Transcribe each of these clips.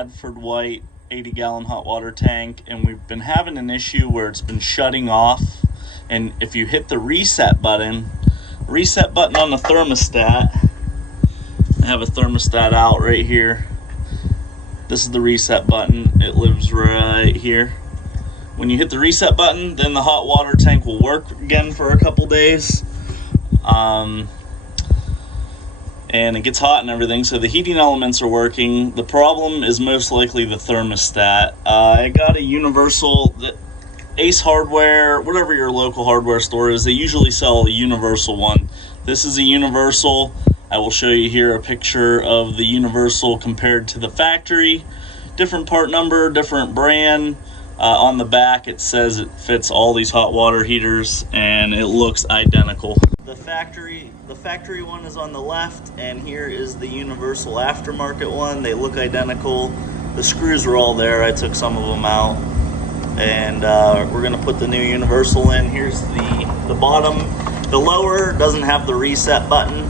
Bradford White 80-gallon hot water tank, and we've been having an issue where it's been shutting off. And if you hit the reset button on the thermostat, I have a thermostat out right here. This is the reset button. It lives right here. When you hit the reset button, then the hot water tank will work again for a couple days. And it gets hot and everything, so the heating elements are working. The problem is most likely the thermostat. I got a universal, Ace Hardware, whatever your local hardware store is, they usually sell a universal one. This is a universal. I will show you here a picture of the universal compared to the factory. Different part number, different brand. On the back it says it fits all these hot water heaters, and it looks identical. The factory one is on the left, and here is the universal aftermarket one. They look identical. The screws are all there. I took some of them out, and we're gonna put the new universal in. Here's the bottom. The lower doesn't have the reset button.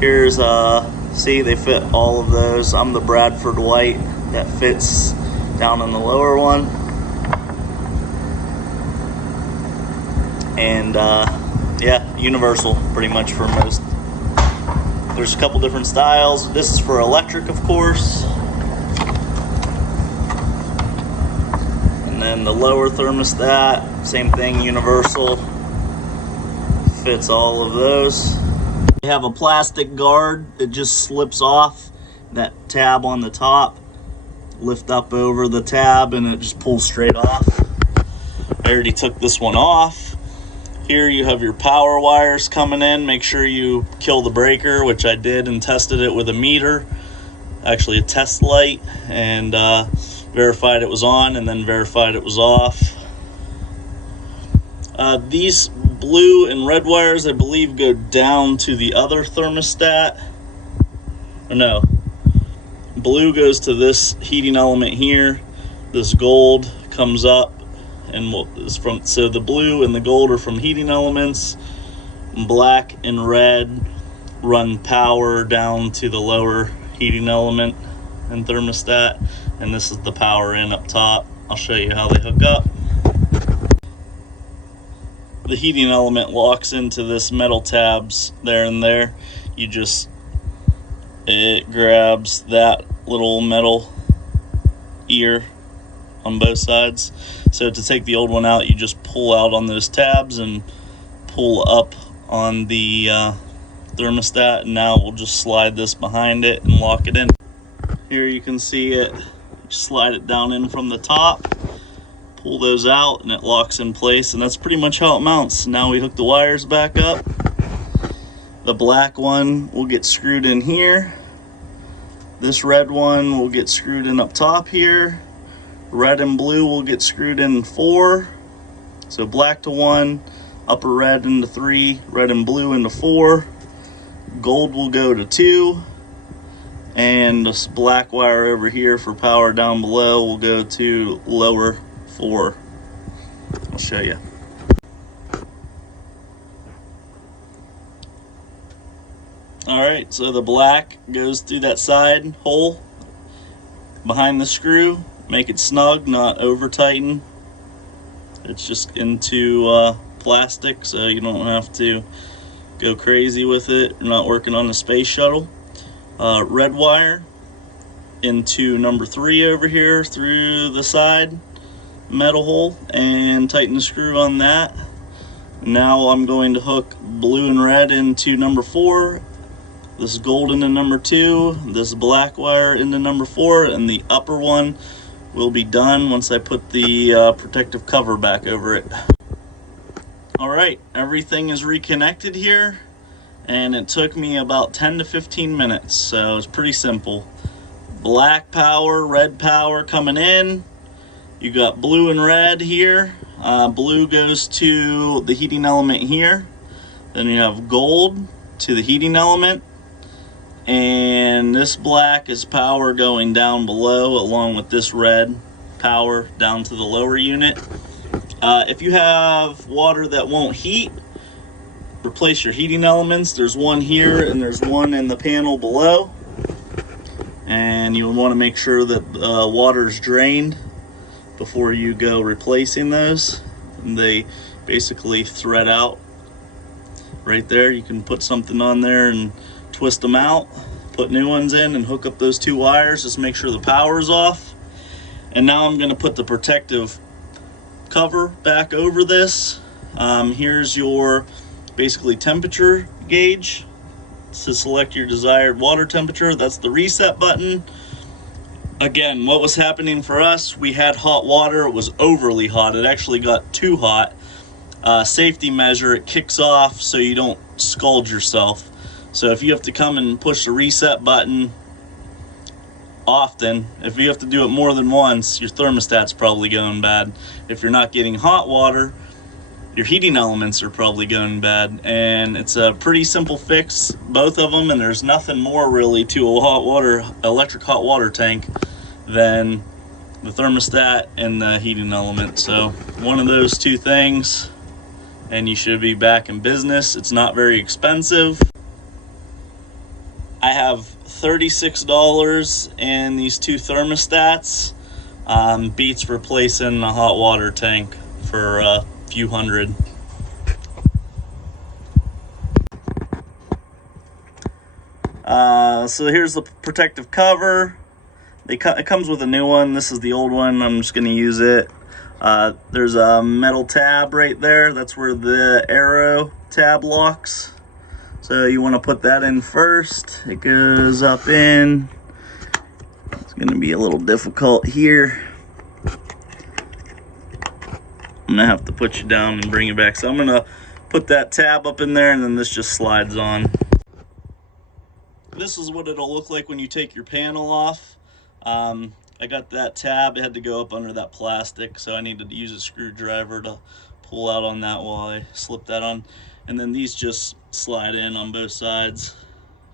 Here's see, they fit all of those. I'm the Bradford White that fits down in the lower one. And yeah, universal pretty much for most. There's a couple different styles. This is for electric, of course. And then the lower thermostat, same thing, universal. Fits all of those. You have a plastic guard that just slips off that tab on the top. Lift up over the tab and it just pulls straight off. I already took this one off. Here you have your power wires coming in. Make sure you kill the breaker, which I did, and tested it with a meter, actually a test light, and verified it was on and then verified it was off. These blue and red wires, I believe, go down to the other thermostat. Or no, blue goes to this heating element here. This gold comes up and is from, so the blue and the gold are from heating elements. Black and red run power down to the lower heating element and thermostat, and this is the power in up top. I'll show you how they hook up. The heating element locks into this metal tabs there and there. It grabs that little metal ear on both sides. So to take the old one out, you just pull out on those tabs and pull up on the thermostat, and now we'll just slide this behind it and lock it in. Here you can see it. Slide it down in from the top, pull those out, and it locks in place, and that's pretty much how it mounts. Now we hook the wires back up. The black one will get screwed in here. This red one will get screwed in up top here. Red and blue will get screwed in 4. So black to 1, upper red into 3, red and blue into 4. Gold will go to 2. And this black wire over here for power down below will go to lower 4. I'll show you. Alright, so the black goes through that side hole behind the screw. Make it snug, not over tighten. It's just into plastic, so you don't have to go crazy with it. You're not working on the space shuttle. Red wire into number 3 over here through the side metal hole, and tighten the screw on that. Now I'm going to hook blue and red into number 4. This gold into number 2, this black wire into number 4, and the upper one will be done once I put the protective cover back over it. Alright, everything is reconnected here, and it took me about 10 to 15 minutes, so it's pretty simple. Black power, red power coming in. You got blue and red here. Blue goes to the heating element here. Then you have gold to the heating element. And this black is power going down below, along with this red power down to the lower unit. If you have water that won't heat, replace your heating elements. There's one here and there's one in the panel below. and you'll want to make sure that water's drained before you go replacing those. And they basically thread out right there. You can put something on there and twist them out, put new ones in, and hook up those 2 wires. Just make sure the power's off. And now I'm going to put the protective cover back over this. Here's your basically temperature gauge to select your desired water temperature. That's the reset button. Again, what was happening for us, we had hot water. It was overly hot. It actually got too hot. Safety measure, it kicks off so you don't scald yourself. So if you have to come and push the reset button often, if you have to do it more than once, your thermostat's probably going bad. If you're not getting hot water, your heating elements are probably going bad. And it's a pretty simple fix, both of them, and there's nothing more really to a electric hot water tank than the thermostat and the heating element. So one of those 2 things and you should be back in business. It's not very expensive. I have $36 in these 2 thermostats. Beats replacing a hot water tank for a few hundred. So here's the protective cover. It comes with a new one. This is the old one. I'm just going to use it. There's a metal tab right there. That's where the arrow tab locks. So you want to put that in first. It goes up in. It's going to be a little difficult here. I'm going to have to put you down and bring it back. So I'm going to put that tab up in there, and then this just slides on. This is what it'll look like when you take your panel off. I got that tab. It had to go up under that plastic, so I needed to use a screwdriver to pull out on that while I slip that on. And then these just slide in on both sides.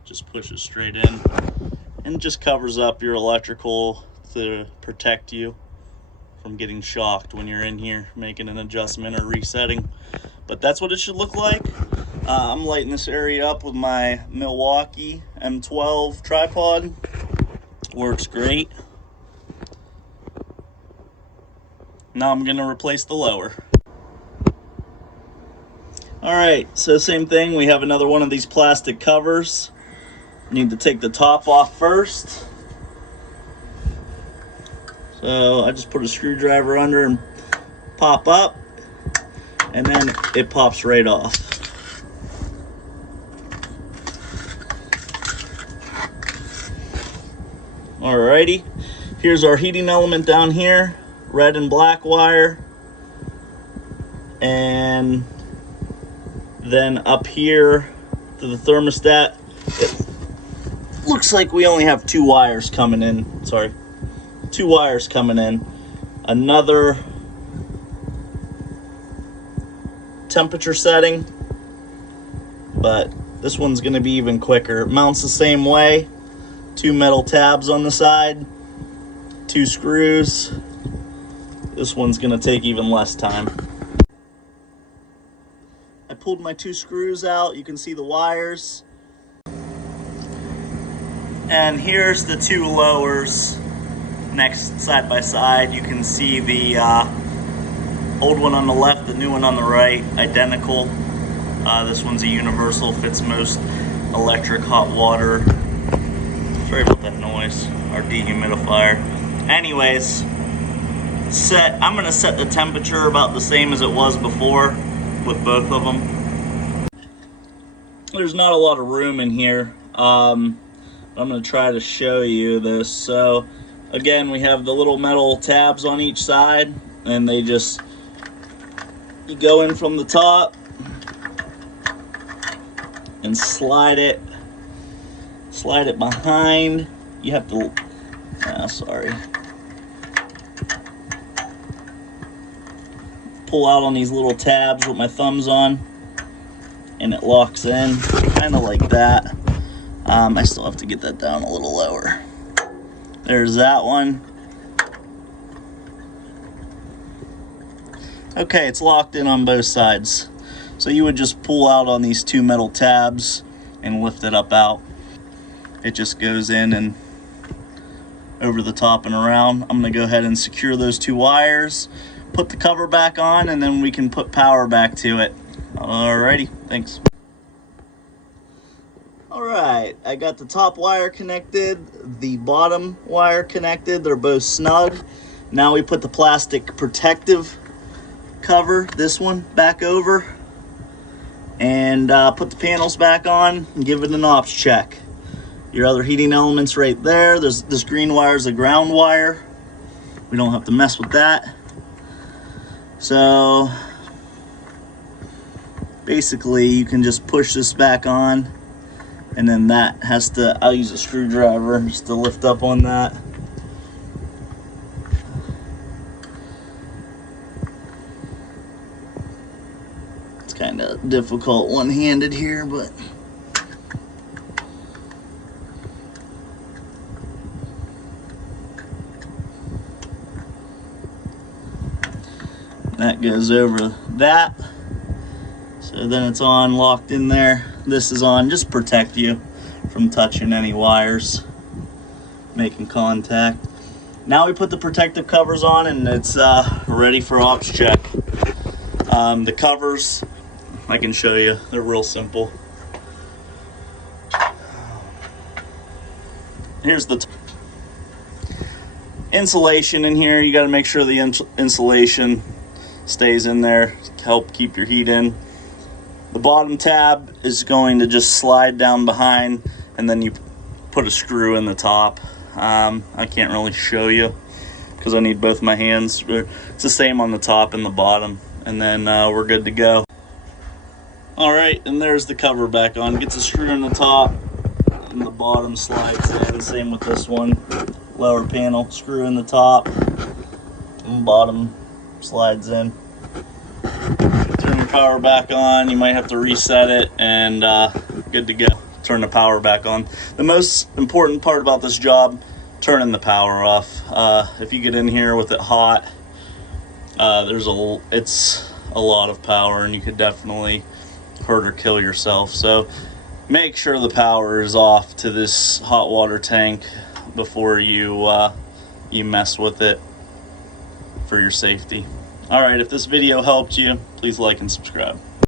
Just pushes straight in. And just covers up your electrical to protect you from getting shocked when you're in here making an adjustment or resetting. But that's what it should look like. I'm lighting this area up with my Milwaukee M12 tripod. Works great. Now I'm going to replace the lower. Alright, so same thing. We have another one of these plastic covers. Need to take the top off first. So I just put a screwdriver under and pop up, and then it pops right off. Alrighty, here's our heating element down here, red and black wire, and then up here to the thermostat, it looks like we only have 2 wires coming in. Sorry, 2 wires coming in. Another temperature setting, but this one's going to be even quicker. It mounts the same way. 2 metal tabs on the side, 2 screws. This one's going to take even less time. I pulled my 2 screws out. You can see the wires. And here's the 2 lowers next side by side. You can see the old one on the left, the new one on the right, identical. This one's a universal, fits most electric hot water. Sorry about that noise, our dehumidifier. Anyways, I'm gonna set the temperature about the same as it was before with both of them. There's not a lot of room in here. I'm gonna try to show you this. So again, we have the little metal tabs on each side, and you go in from the top and slide it behind. You have to, pull out on these little tabs with my thumbs on, and it locks in, kind of like that. I still have to get that down a little lower. There's that one. Okay, it's locked in on both sides. So you would just pull out on these 2 metal tabs and lift it up out. It just goes in and over the top and around. I'm going to go ahead and secure those 2 wires, put the cover back on, and then we can put power back to it. Alrighty, thanks. Alright, I got the top wire connected, the bottom wire connected. They're both snug. Now we put the plastic protective cover, this one, back over, and put the panels back on and give it an ops check. Your other heating elements right there. There's this green wire is a ground wire. We don't have to mess with that. So basically you can just push this back on, and then that has to, I'll use a screwdriver just to lift up on that. It's kind of difficult one-handed here, but that goes over that. So then it's on, locked in there. This is on, just protect you from touching any wires, making contact. Now we put the protective covers on, and it's ready for ops check. The covers, I can show you, they're real simple. Here's the insulation in here. You got to make sure the insulation stays in there to help keep your heat in. The bottom tab is going to just slide down behind, and then you put a screw in the top. I can't really show you because I need both my hands. It's the same on the top and the bottom, and then we're good to go. Alright, and there's the cover back on. Gets a screw in the top, and the bottom slides in. Same with this one. Lower panel, screw in the top, and bottom slides in. Turn your power back on. You might have to reset it, and good to go. Turn the power back on. The most important part about this job, turning the power off. If you get in here with it hot, it's a lot of power, and you could definitely hurt or kill yourself. So make sure the power is off to this hot water tank before you mess with it for your safety. Alright, if this video helped you, please like and subscribe.